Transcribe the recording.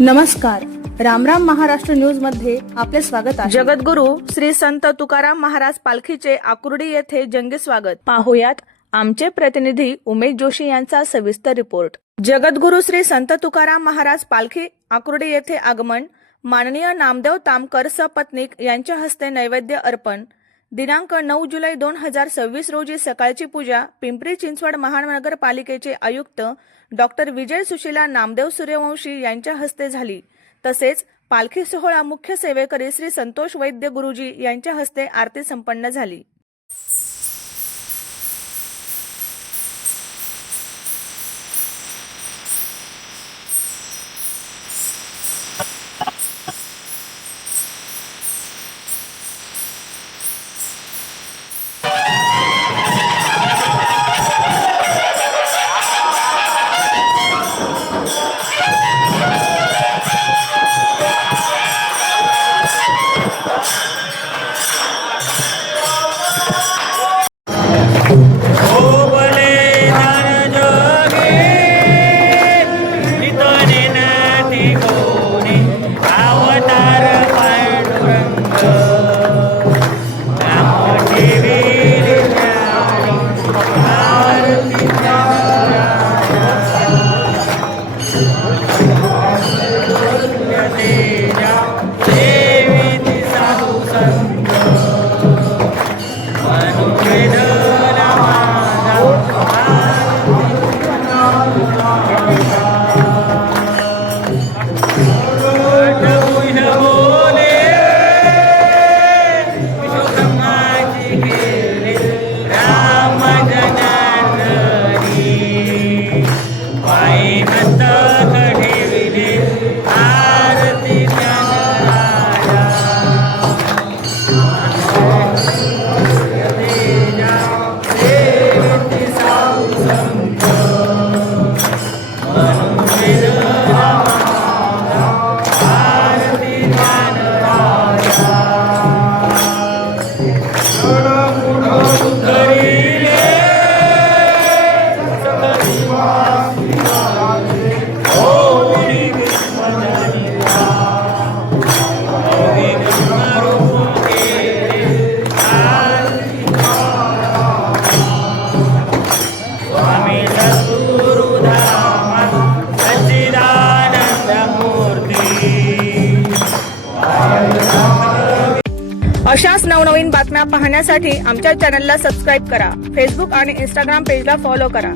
नमस्कार, रामराम महाराष्ट्र न्यूज मध्ये आपले स्वागत आहे। जगद्गुरु श्री संत तुकाराम महाराज पालखीचे आकुर्डी येथे जंगी स्वागत पाहुयात आमचे प्रतिनिधी उमेश जोशी यांचा सविस्तर रिपोर्ट। जगद्गुरु श्री संत तुकाराम महाराज पालखी आकुर्डी येथे आगमन। माननीय नामदेव तामकर सपत्नीक यांच्या हस्ते नैवेद्य अर्पण। दिनांक 9 जुलै 2026 रोजी सकाळची पूजा पिंपरी चिंचवड महानगरपालिकेचे आयुक्त डॉक्टर विजय सुशीला नामदेव सूर्यवंशी यांच्या हस्ते झाली। तसेच पालखी सोहळा मुख्य सेवेकरी श्री संतोष वैद्य गुरुजी यांच्या हस्ते आरती संपन्न झाली। अशाच नवनवीन बातम्या पाहण्यासाठी आमच्या चॅनलला सबस्क्राइब करा। फेसबुक आणि इंस्टाग्राम पेजला फॉलो करा।